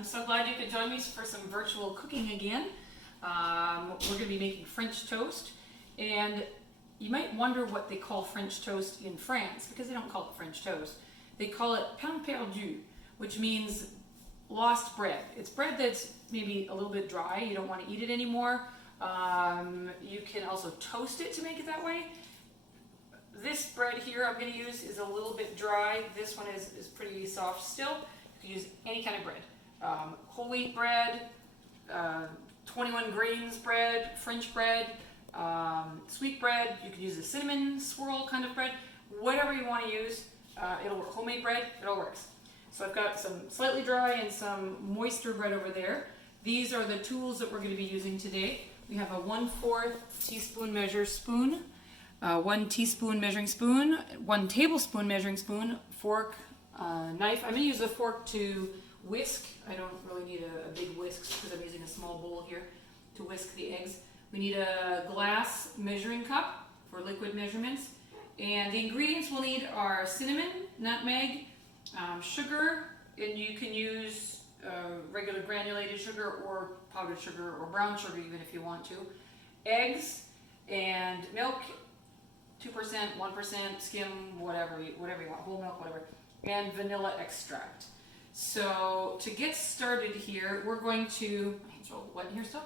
I'm so glad you could join me for some virtual cooking again. We're going to be making French toast, and you might wonder what they call French toast in France, because they don't call it French toast. They call it pain perdu, which means lost bread. It's bread that's maybe a little bit dry, you don't want to eat it anymore. You can also toast it to make it that way. This bread here I'm going to use is a little bit dry. This one is pretty soft still. You can use any kind of bread. Whole wheat bread, 21 grains bread, French bread, sweet bread. You can use a cinnamon swirl kind of bread. Whatever you want to use, it'll work. Homemade bread, it all works. So I've got some slightly dry and some moister bread over there. These are the tools that we're going to be using today. We have a 1/4 teaspoon measure spoon, 1 teaspoon measuring spoon, 1 tablespoon measuring spoon, fork, knife. I'm going to use a fork to whisk. I don't really need a big whisk because I'm using a small bowl here to whisk the eggs. We need a glass measuring cup for liquid measurements. And the ingredients we'll need are cinnamon, nutmeg, sugar, and you can use regular granulated sugar or powdered sugar or brown sugar even if you want to. Eggs and milk, 2%, 1%, skim, whatever you want, whole milk, whatever, and vanilla extract. So to get started here, we're going to, my hands are all wet here still.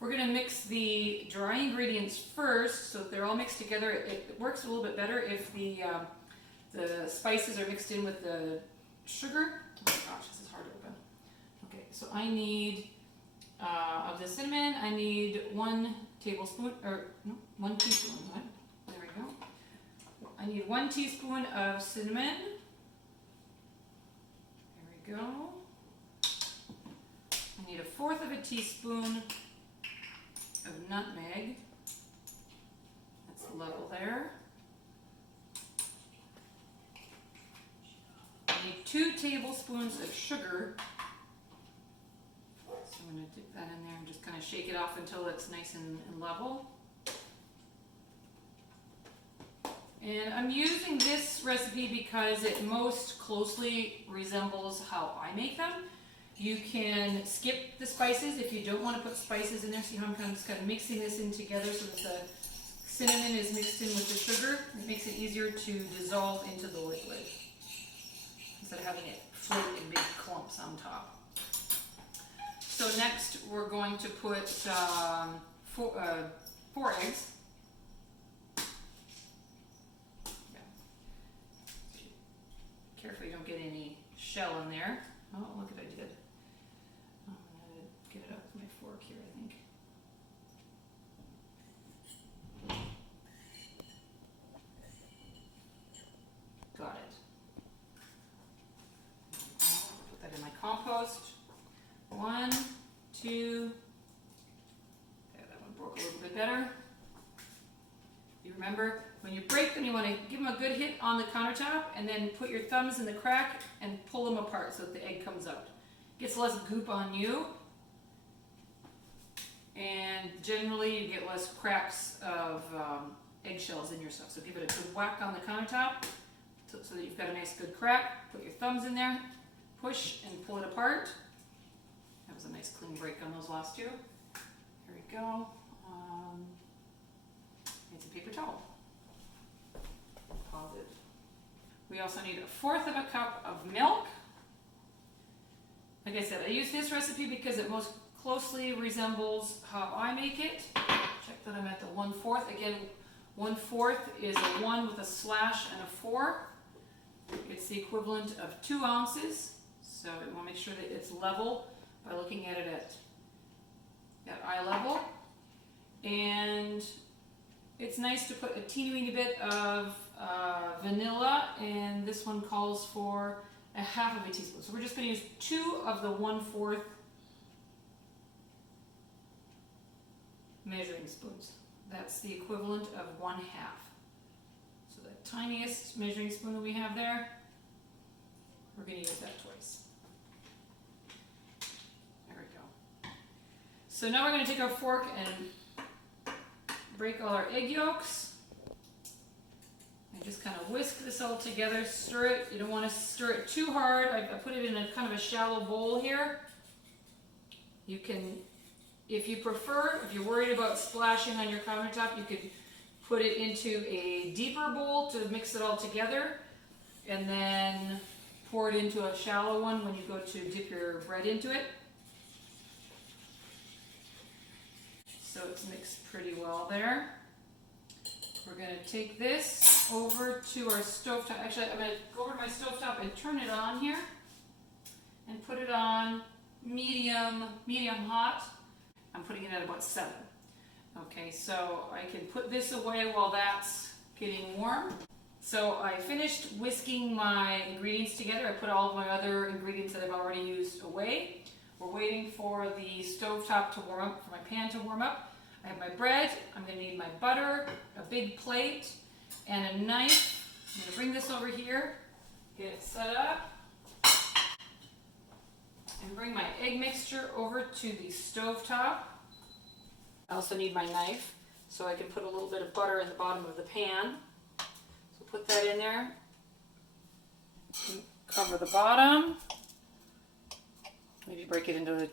We're going to mix the dry ingredients first so that they're all mixed together. It works a little bit better if the spices are mixed in with the sugar. Oh my gosh, this is hard to open. Okay, so I need, of the cinnamon, I need 1 tablespoon, or no, 1 teaspoon, right? There we go. I need 1 teaspoon of cinnamon. There we go. I need 1/4 teaspoon of nutmeg. That's level there. I need 2 tablespoons of sugar. So I'm going to dip that in there and just kind of shake it off until it's nice and level. And I'm using this recipe because it most closely resembles how I make them. You can skip the spices if you don't want to put spices in there. See how I'm kind of mixing this in together so that the cinnamon is mixed in with the sugar. It makes it easier to dissolve into the liquid instead of having it float in big clumps on top. So next we're going to put 4 eggs. Carefully, don't get any shell in there. Oh, look what I did. I'm going to get it up with my fork here, I think. Got it. I'll put that in my compost. 1, 2. There, that one broke a little bit better. You remember, when you break them, you want to give them a good hit on the countertop and then put your thumbs in the crack and pull them apart so that the egg comes out. Gets less goop on you, and generally you get less cracks of eggshells in your stuff. So give it a good whack on the countertop so that you've got a nice good crack. Put your thumbs in there, push and pull it apart. That was a nice clean break on those last 2. Here we go. Need some paper towel. Pause it. We also need 1/4 cup of milk. Like I said, I use this recipe because it most closely resembles how I make it. Check that I'm at the 1/4. Again, 1/4 is a 1 with a slash and a 4. It's the equivalent of 2 ounces. So you want to make sure that it's level by looking at it at eye level. And it's nice to put a teeny weeny bit of vanilla, and this one calls for 1/2 teaspoon. So we're just going to use 2 of the 1/4 measuring spoons. That's the equivalent of 1/2. So the tiniest measuring spoon that we have there, we're going to use that twice. There we go. So now we're going to take our fork and break all our egg yolks. And just kind of whisk this all together, stir it. You don't want to stir it too hard. I put it in a kind of a shallow bowl here. You can, if you prefer, if you're worried about splashing on your countertop, you could put it into a deeper bowl to mix it all together, and then pour it into a shallow one when you go to dip your bread into it. So it's mixed pretty well there. We're going to take this over to our stovetop. Actually, I'm going to go over to my stovetop and turn it on here and put it on medium hot. I'm putting it at about 7. Okay, so I can put this away while that's getting warm. So I finished whisking my ingredients together. I put all of my other ingredients that I've already used away. We're waiting for the stovetop to warm up, for my pan to warm up. I have my bread, I'm going to need my butter, a big plate, and a knife. I'm going to bring this over here, get it set up, and bring my egg mixture over to the stovetop. I also need my knife, so I can put a little bit of butter in the bottom of the pan. So put that in there, cover the bottom, maybe break it into a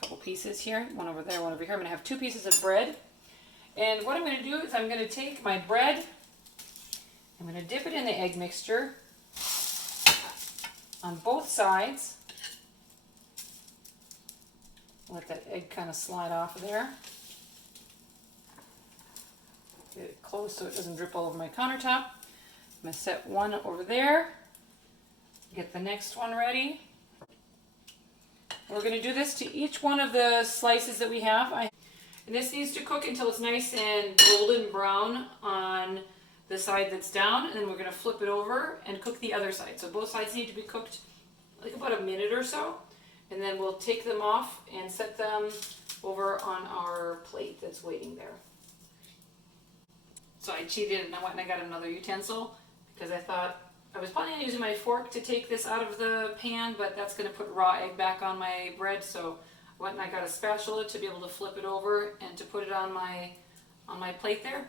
couple pieces here, one over there, one over here. I'm going to have 2 pieces of bread. And what I'm going to do is I'm going to take my bread, I'm going to dip it in the egg mixture on both sides. Let that egg kind of slide off of there. Get it close so it doesn't drip all over my countertop. I'm going to set one over there. Get the next one ready. We're going to do this to each one of the slices that we have. And this needs to cook until it's nice and golden brown on the side that's down. And then we're going to flip it over and cook the other side. So both sides need to be cooked like about a minute or so. And then we'll take them off and set them over on our plate that's waiting there. So I cheated and I went and I got another utensil because I thought I was planning on using my fork to take this out of the pan, but that's going to put raw egg back on my bread. So I went and I got a spatula to be able to flip it over and to put it on my plate there.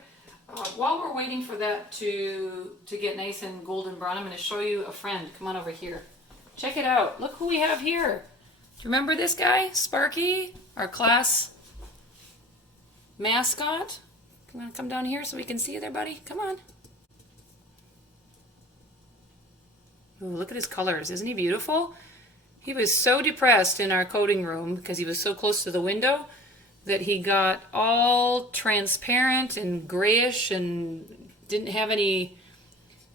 While we're waiting for that to get nice and golden brown, I'm going to show you a friend. Come on over here. Check it out. Look who we have here. Do you remember this guy? Sparky, our class mascot. You want to come down here so we can see you there, buddy? Come on. Ooh, look at his colors. Isn't he beautiful? He was so depressed in our coding room because he was so close to the window that he got all transparent and grayish and didn't have any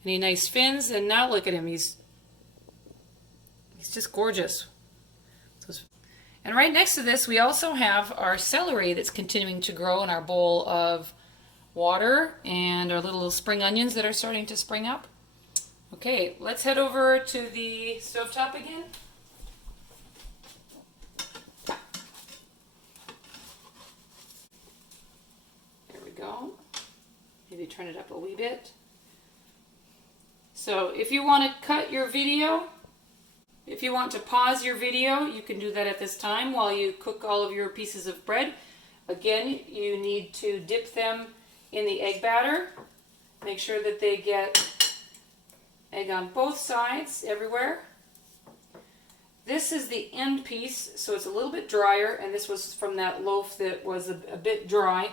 nice fins. And now look at him. He's just gorgeous. And right next to this, we also have our celery that's continuing to grow in our bowl of water and our little spring onions that are starting to spring up. Okay, let's head over to the stovetop again. There we go. Maybe turn it up a wee bit. So if you want to cut your video, if you want to pause your video, you can do that at this time while you cook all of your pieces of bread. Again, you need to dip them in the egg batter. Make sure that they get egg on both sides, everywhere. This is the end piece, so it's a little bit drier, and this was from that loaf that was a bit dry.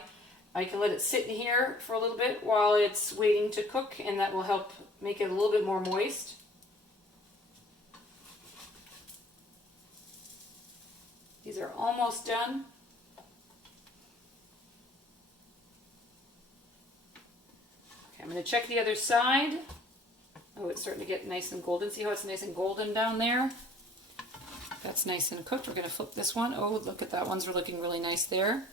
I can let it sit in here for a little bit while it's waiting to cook, and that will help make it a little bit more moist. These are almost done. Okay, I'm going to check the other side. Oh, it's starting to get nice and golden. See how it's nice and golden down there? That's nice and cooked. We're going to flip this one. Oh, look at that one's looking really nice there.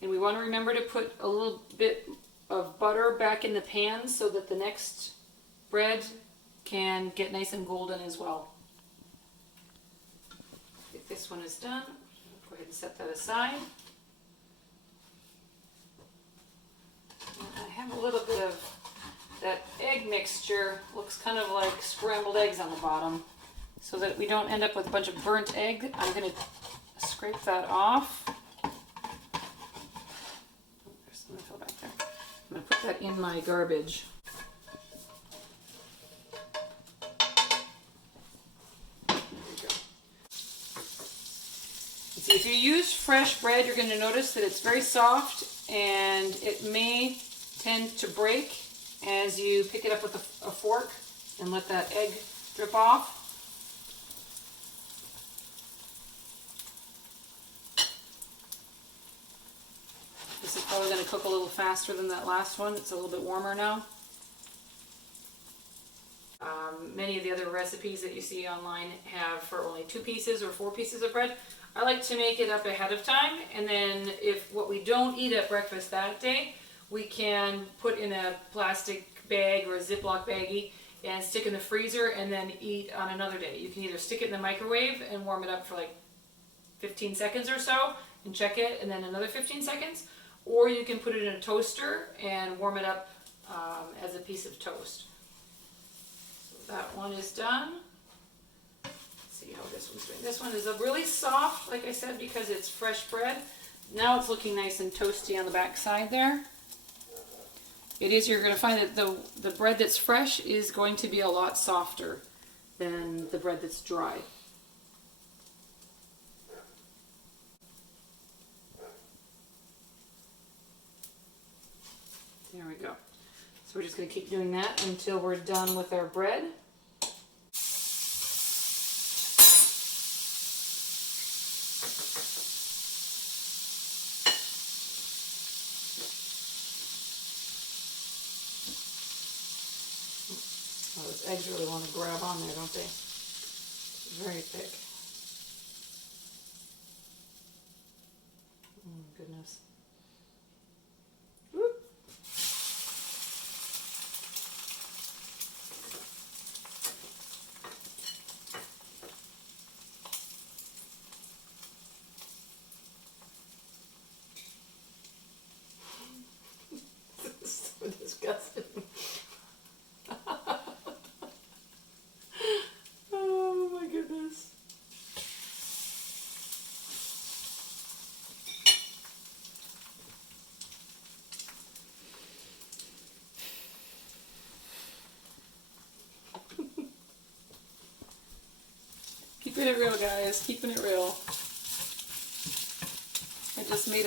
And we want to remember to put a little bit of butter back in the pan so that the next bread can get nice and golden as well. If this one is done, go ahead and set that aside. I have a little bit of that egg mixture, looks kind of like scrambled eggs on the bottom, so that we don't end up with a bunch of burnt egg. I'm going to scrape that off. There's something fell back there. I'm going to put that in my garbage. if you use fresh bread, you're going to notice that it's very soft and it may tend to break as you pick it up with a fork and let that egg drip off. This is probably going to cook a little faster than that last one. It's a little bit warmer now. Many of the other recipes that you see online have for only 2 pieces or 4 pieces of bread. I like to make it up ahead of time, and then if what we don't eat at breakfast that day, we can put in a plastic bag or a Ziploc baggie and stick in the freezer and then eat on another day. You can either stick it in the microwave and warm it up for like 15 seconds or so and check it, and then another 15 seconds, or you can put it in a toaster and warm it up as a piece of toast. So that one is done. See how this one's doing. This one is really soft, like I said, because it's fresh bread. Now it's looking nice and toasty on the back side there. It is, you're going to find that the bread that's fresh is going to be a lot softer than the bread that's dry. There we go. So we're just going to keep doing that until we're done with our bread. Oh, those eggs really want to grab on there, don't they? Very thick. Oh, goodness. Whoop. This is so disgusting. Oh my goodness. Keeping it real, guys. Keeping it real. I just made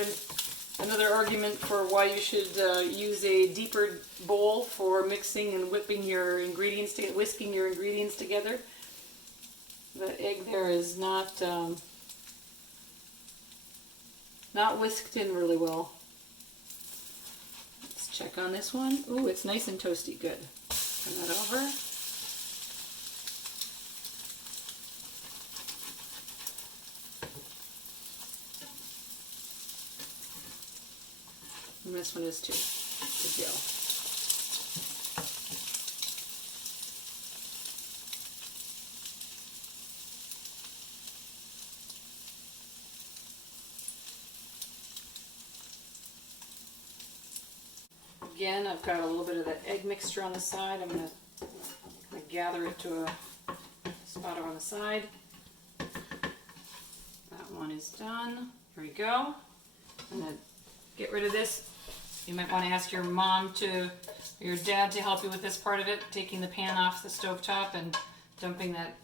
another argument for why you should use a deeper bowl for mixing and whipping your ingredients together, whisking your ingredients together. The egg there is not whisked in really well. Let's check on this one. Ooh, it's nice and toasty. Good. Turn that over. And this one is too. Good deal. Again, I've got a little bit of that egg mixture on the side. I'm going to gather it to a spot over on the side. That one is done. Here we go. I'm going to get rid of this. You might want to ask your mom or your dad to help you with this part of it, taking the pan off the stovetop and dumping that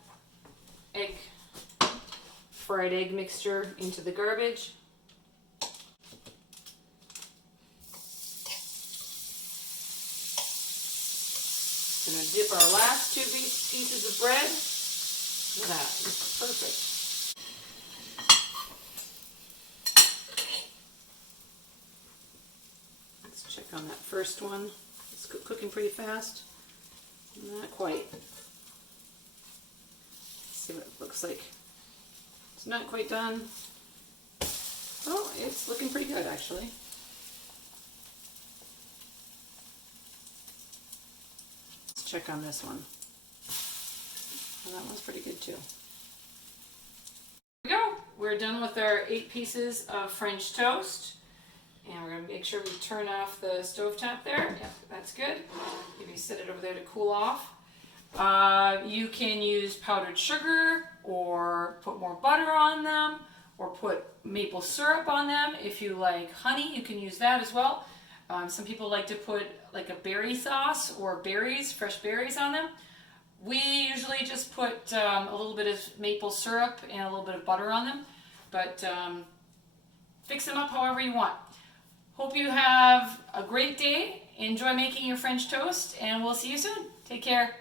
fried egg mixture into the garbage. Gonna dip our last 2 pieces of bread. Look at that, it's perfect. Let's check on that first one. It's cooking pretty fast. Not quite. Let's see what it looks like. It's not quite done. Oh, it's looking pretty good actually. Check on this one. Well, that one's pretty good too. Here we go. We're done with our 8 pieces of French toast. And we're going to make sure we turn off the stovetop there. Yep, that's good. Maybe set it over there to cool off. You can use powdered sugar or put more butter on them or put maple syrup on them. If you like honey, you can use that as well. Some people like to put like a berry sauce or berries, fresh berries on them. We usually just put a little bit of maple syrup and a little bit of butter on them. but fix them up however you want. Hope you have a great day. Enjoy making your French toast, and we'll see you soon. Take care.